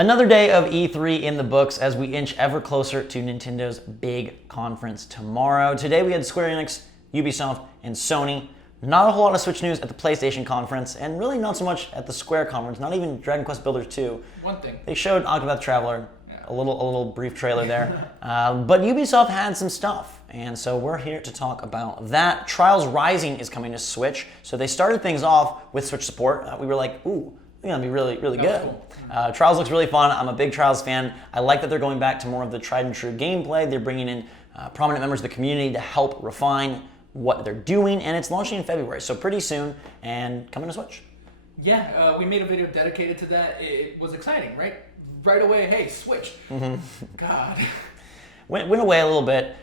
Another day of E3 in the books as we inch ever closer to Nintendo's big conference tomorrow. Today we had Square Enix, Ubisoft, and Sony. Not a whole lot of Switch news at the PlayStation conference, and really not so much at the Square conference, not even Dragon Quest Builders 2. One thing. They showed Octopath Traveler, a little brief trailer there. But Ubisoft had some stuff, and so we're here to talk about that. Trials Rising is coming to Switch, so they started things off with Switch support. We were like, ooh, it's gonna be really good. Cool. Trials looks really fun. I'm a big Trials fan. I like that they're going back to more of the tried and true gameplay. They're bringing in prominent members of the community to help refine what they're doing, and it's launching in February, so pretty soon, and coming to Switch. Yeah, we made a video dedicated to that. It was exciting, right? Right away, hey, Switch. God. Went away a little bit.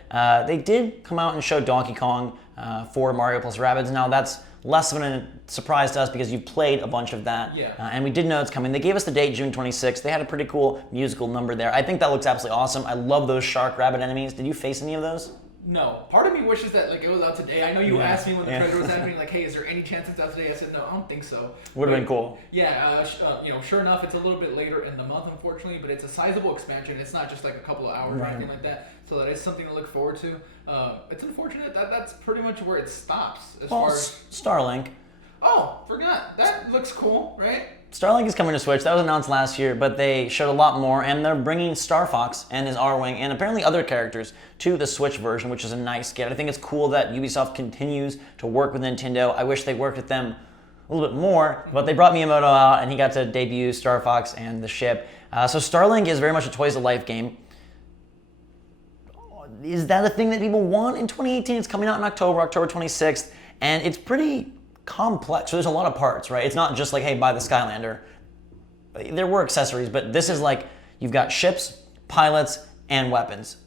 They did come out and show Donkey Kong for Mario plus Rabbids. Now that's less of a surprise to us because you've played a bunch of that. Yeah. And we did know it's coming. They gave us the date, June 26th. They had a pretty cool musical number there. I think that looks absolutely awesome. I love those shark rabbit enemies. Did you face any of those? No. Part of me wishes that it was out today. I know you asked me when the trailer was happening, like, hey, is there any chance it's out today? I said, no, I don't think so. Would have been cool. Yeah, sure enough, it's a little bit later in the month, unfortunately, but it's a sizable expansion. It's not just like a couple of hours or anything like that. So that is something to look forward to. It's unfortunate that that's pretty much where it stops as far as Starlink. Oh, forgot. That looks cool, right? Starlink is coming to Switch. That was announced last year, but they showed a lot more, and they're bringing Star Fox and his R-Wing and apparently other characters to the Switch version, which is a nice get. I think it's cool that Ubisoft continues to work with Nintendo. I wish they worked with them a little bit more, but they brought Miyamoto out, and he got to debut Star Fox and the ship. So Starlink is very much a Toys to Life game. Is that a thing that people want in 2018? It's coming out in October 26th, and it's pretty complex. So there's a lot of parts, right? It's not just like, hey, buy the Skylander. There were accessories, but this is like you've got ships, pilots, and weapons.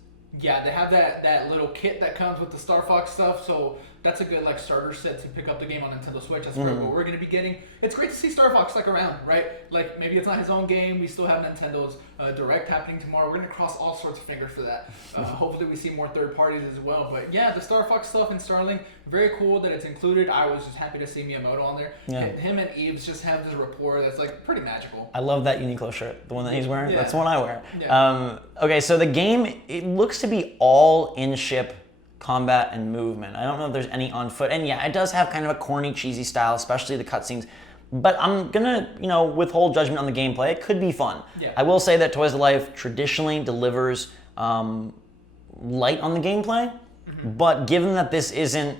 Yeah, they have that little kit that comes with the Star Fox stuff, so that's a good like starter set to pick up the game on Nintendo Switch. That's what we're going to be getting. It's great to see Star Fox around, right? Like maybe it's not his own game. We still have Nintendo's Direct happening tomorrow. We're going to cross all sorts of fingers for that. Hopefully we see more third parties as well. But yeah, the Star Fox stuff in Starlink, very cool that it's included. I was just happy to see Miyamoto on there. Yeah. Him and Eves just have this rapport that's like pretty magical. I love that Uniqlo shirt, the one that he's wearing. Yeah. That's the one I wear. Yeah. Okay, so the game, it looks to be all in-ship combat and movement. I don't know if there's any on foot. And yeah, it does have kind of a corny, cheesy style, especially the cutscenes. But I'm gonna, withhold judgment on the gameplay. It could be fun. Yeah. I will say that Toys to Life traditionally delivers light on the gameplay. But given that this isn't,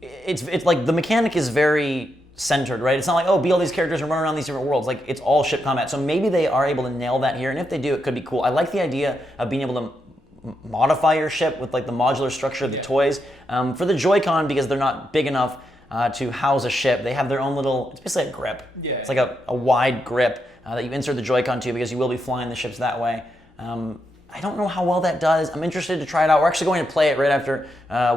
it's like the mechanic is very centered, right? It's not like, oh, be all these characters and run around these different worlds. Like, it's all ship combat. So maybe they are able to nail that here. And if they do, it could be cool. I like the idea of being able to modify your ship with like the modular structure of the toys. For the Joy-Con, because they're not big enough to house a ship, they have their own little, it's basically a grip. Yeah. It's like a wide grip that you insert the Joy-Con to because you will be flying the ships that way. I don't know how well that does. I'm interested to try it out. We're actually going to play it right after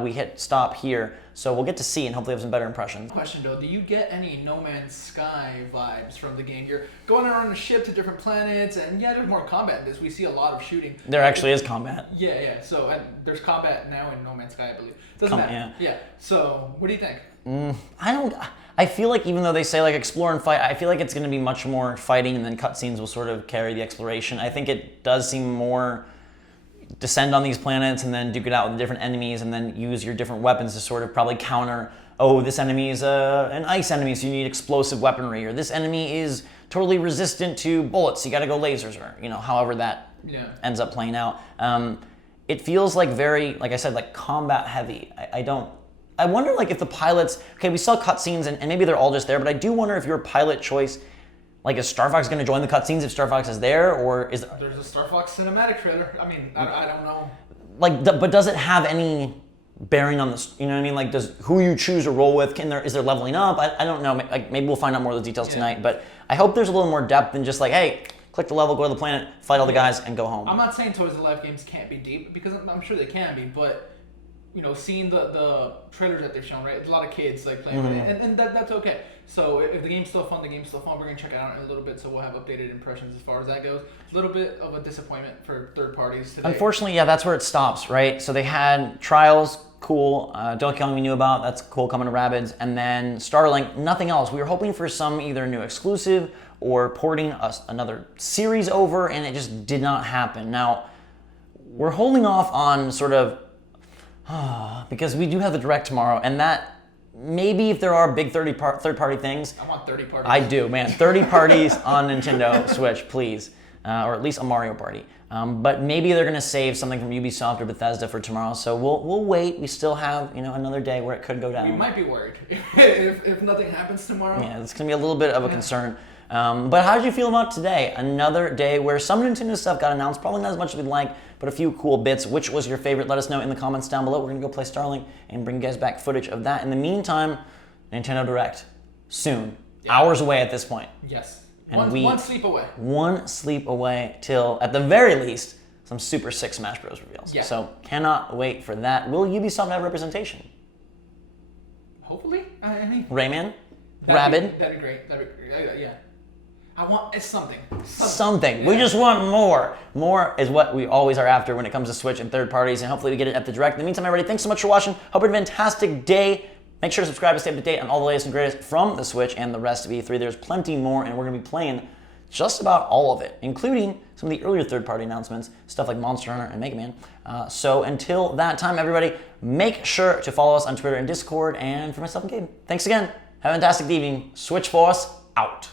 we hit stop here. So we'll get to see and hopefully have some better impressions. Question though, do you get any No Man's Sky vibes from the game? You're going around a ship to different planets, and yeah, there's more combat in this. We see a lot of shooting. There actually is combat. Yeah. So there's combat now in No Man's Sky, I believe. Doesn't matter. Yeah. So what do you think? I feel like even though they say like explore and fight, I feel like it's going to be much more fighting, and then cutscenes will sort of carry the exploration. I think it does seem more descend on these planets and then duke it out with the different enemies and then use your different weapons to sort of probably counter, oh, this enemy is an ice enemy, so you need explosive weaponry, or this enemy is totally resistant to bullets, so you got to go lasers, or however that ends up playing out. It feels like very, like I said, like combat heavy. I wonder like if the pilots, okay, we saw cutscenes and maybe they're all just there, but I do wonder if your pilot choice, like, is Star Fox going to join the cutscenes if Star Fox is there, or is there's a Star Fox cinematic trailer? I mean, I don't know. Like, but does it have any bearing on this? You know what I mean? Like, does who you choose to roll with? Is there leveling up? I don't know. Like, maybe we'll find out more of the details tonight. But I hope there's a little more depth than just like, hey, click the level, go to the planet, fight all the guys, and go home. I'm not saying Toys to Life games can't be deep because I'm sure they can be, but seeing the trailers that they've shown, right? A lot of kids like playing with it, and that's okay. So if the game's still fun, the game's still fun. We're gonna check it out in a little bit, so we'll have updated impressions as far as that goes. A little bit of a disappointment for third parties today. Unfortunately, yeah, that's where it stops, right? So they had Trials, cool. Donkey Kong we knew about, that's cool, coming to Rabbids. And then Starlink, nothing else. We were hoping for some either new exclusive or porting another series over, and it just did not happen. Now, we're holding off on sort of, because we do have the Direct tomorrow, and that maybe if there are big third-party things. I want 30 parties. I do, man. 30 parties on Nintendo Switch, please. Or at least a Mario Party. But maybe they're going to save something from Ubisoft or Bethesda for tomorrow, so we'll wait. We still have another day where it could go down. We might be worried if nothing happens tomorrow. Yeah, it's going to be a little bit of a concern. But how did you feel about today? Another day where some Nintendo stuff got announced, probably not as much as we'd like, but a few cool bits. Which was your favorite? Let us know in the comments down below. We're going to go play Starlink and bring you guys back footage of that. In the meantime, Nintendo Direct, soon. Yeah. Hours away at this point. Yes. And one sleep away. One sleep away till, at the very least, some super sick Smash Bros. Reveals. Yeah. So cannot wait for that. Will Ubisoft have representation? Hopefully. I mean, Rayman? Rabid? That'd be great. Yeah. I want something. Something. Yeah. We just want more. More is what we always are after when it comes to Switch and third parties, and hopefully we get it at the Direct. In the meantime, everybody, thanks so much for watching. Hope you have a fantastic day. Make sure to subscribe to stay up to date on all the latest and greatest from the Switch and the rest of E3. There's plenty more, and we're going to be playing just about all of it, including some of the earlier third-party announcements, stuff like Monster Hunter and Mega Man. So until that time, everybody, make sure to follow us on Twitter and Discord. And for myself and Gabe, thanks again. Have a fantastic evening. Switch Force out.